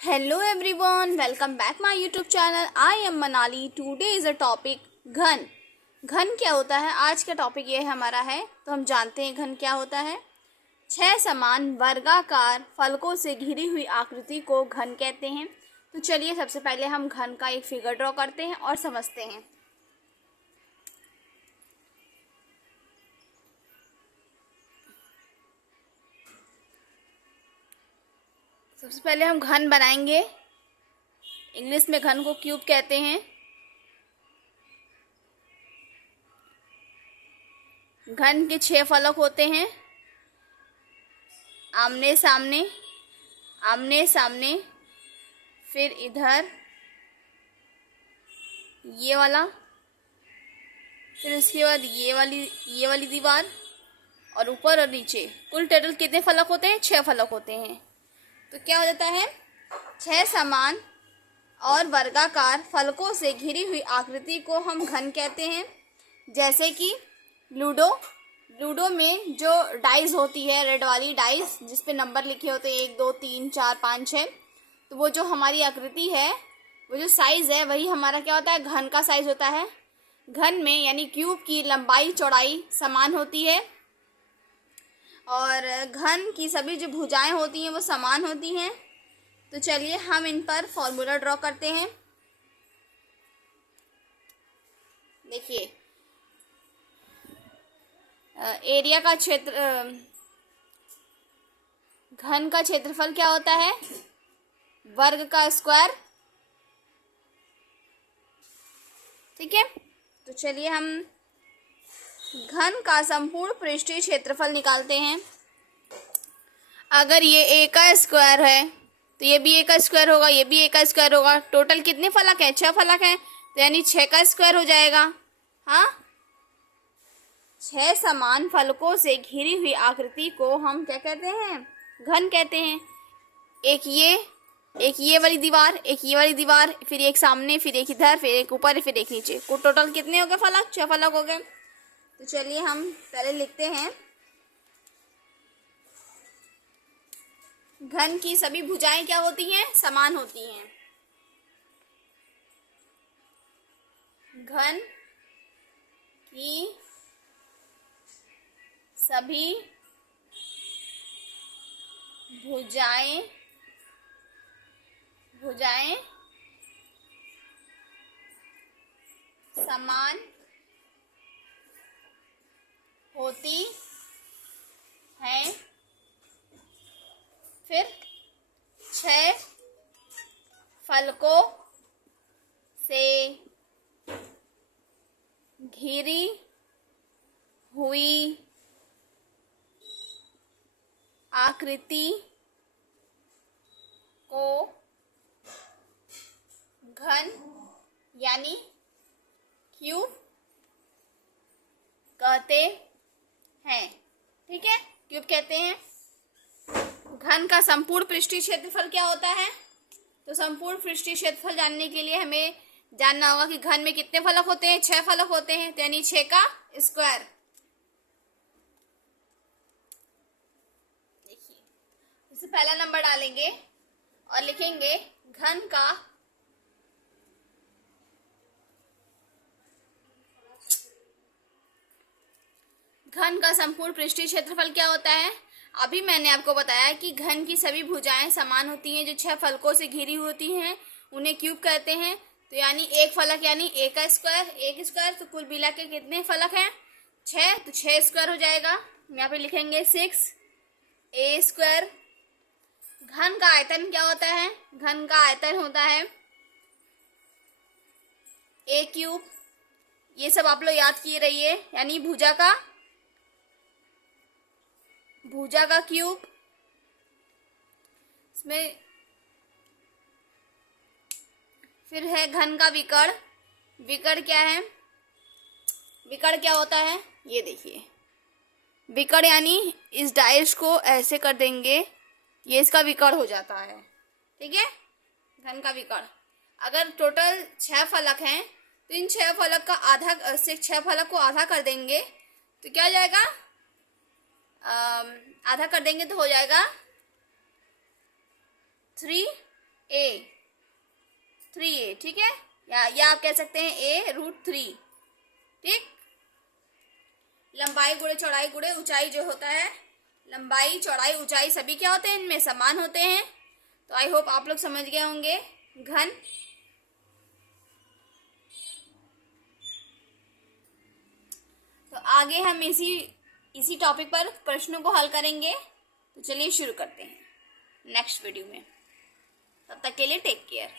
Hello everyone, welcome back my YouTube channel. I am Manali. Today is a topic घन. घन क्या होता है? आज का टॉपिक ये हमारा है, तो हम जानते हैं घन क्या होता है। 6 समान वर्गाकार फलकों से घिरी हुई आकृति को घन कहते हैं। तो चलिए सबसे पहले हम घन का एक फिगर ड्रॉ करते हैं और समझते हैं। सबसे पहले हम घन बनाएंगे। इंग्लिश में घन को क्यूब कहते हैं। घन के 6 फलक होते हैं, आमने सामने, आमने सामने, फिर इधर ये वाला, फिर उसके बाद ये वाली दीवार और ऊपर और नीचे। कुल टोटल कितने फलक होते हैं? 6 फलक होते हैं। तो क्या हो जाता है? 6 समान और वर्गाकार फलकों से घिरी हुई आकृति को हम घन कहते हैं। जैसे कि लूडो में जो डाइस होती है, रेड वाली डाइस जिस पे नंबर लिखे होते हैं 1 2 3 4 5 6, तो वो जो हमारी आकृति है, वो जो साइज़ है, वही हमारा क्या होता है? घन का साइज़ होता है। घन में यानी क्यूब की लंबाई चौड़ाई समान होती है और घन की सभी जो भुजाएं होती हैं वो समान होती हैं। तो चलिए हम इन पर फॉर्मूला ड्रॉ करते हैं। देखिए, एरिया का क्षेत्र, घन का क्षेत्रफल क्या होता है? वर्ग का स्क्वायर। ठीक है, तो चलिए हम घन का संपूर्ण पृष्ठीय क्षेत्रफल निकालते हैं। अगर ये ए का स्क्वायर है तो ये भी ए का स्क्वायर होगा, ये भी ए का स्क्वायर होगा। टोटल कितने फलक हैं? 6 फलक हैं, तो यानी 6 का स्क्वायर हो जाएगा। हाँ, 6 समान फलकों से घिरी हुई आकृति को हम क्या कहते हैं? घन कहते हैं। एक ये वाली दीवार, एक ये वाली दीवार, फिर एक सामने, फिर एक इधर, फिर एक ऊपर, फिर एक नीचे। को टोटल कितने हो गए फलक? 6 फलक हो गए। तो चलिए हम पहले लिखते हैं। घन की सभी भुजाएं क्या होती हैं? समान होती हैं। घन की सभी भुजाएं समान होती हैं। फिर 6 फलकों से घिरी हुई आकृति को घन यानी क्यूब कहते हैं। ठीक है, क्यूब कहते हैं। घन का संपूर्ण पृष्ठीय क्षेत्रफल क्या होता है? तो संपूर्ण पृष्ठीय क्षेत्रफल जानने के लिए हमें जानना होगा कि घन में कितने फलक होते हैं? 6 फलक होते हैं, तो यानी 6 का स्क्वायर। देखिए, इससे पहला नंबर डालेंगे और लिखेंगे घन का संपूर्ण पृष्ठीय क्षेत्रफल क्या होता है? अभी मैंने आपको बताया कि घन की सभी भुजाएं समान होती हैं। जो 6 फलकों से घिरी होती हैं उन्हें क्यूब कहते हैं। तो यानी एक फलक यानी ए का स्क्वायर, एक स्क्वायर, तो कुल मिला के कितने फलक हैं? 6, तो 6 स्क्वायर हो जाएगा। यहाँ पे लिखेंगे 6 ए स्क्वायर। घन का आयतन क्या होता है? घन का आयतन होता है ए क्यूब। ये सब आप लोग याद किए रहिए, यानी भुजा का क्यूब। इसमें फिर है घन का विकर्ण। विकर्ण क्या है? विकर्ण क्या होता है? ये देखिए, विकर्ण यानी इस डाइस को ऐसे कर देंगे, ये इसका विकर्ण हो जाता है। ठीक है, घन का विकर्ण। अगर टोटल 6 फलक हैं तो इन 6 फलक का आधा से 6 फलक को आधा कर देंगे तो क्या हो जाएगा? आधा कर देंगे तो हो जाएगा 3 3a, ठीक है, या आप कह सकते हैं a√3, ठीक। लंबाई गुणे चौड़ाई गुणे ऊंचाई जो होता है, लंबाई चौड़ाई ऊंचाई सभी क्या होते हैं, इनमें समान होते हैं। तो आई होप आप लोग समझ गए होंगे घन। तो आगे हम इसी टॉपिक पर प्रश्नों को हल करेंगे। तो चलिए शुरू करते हैं नेक्स्ट वीडियो में। तब तक के लिए टेक केयर।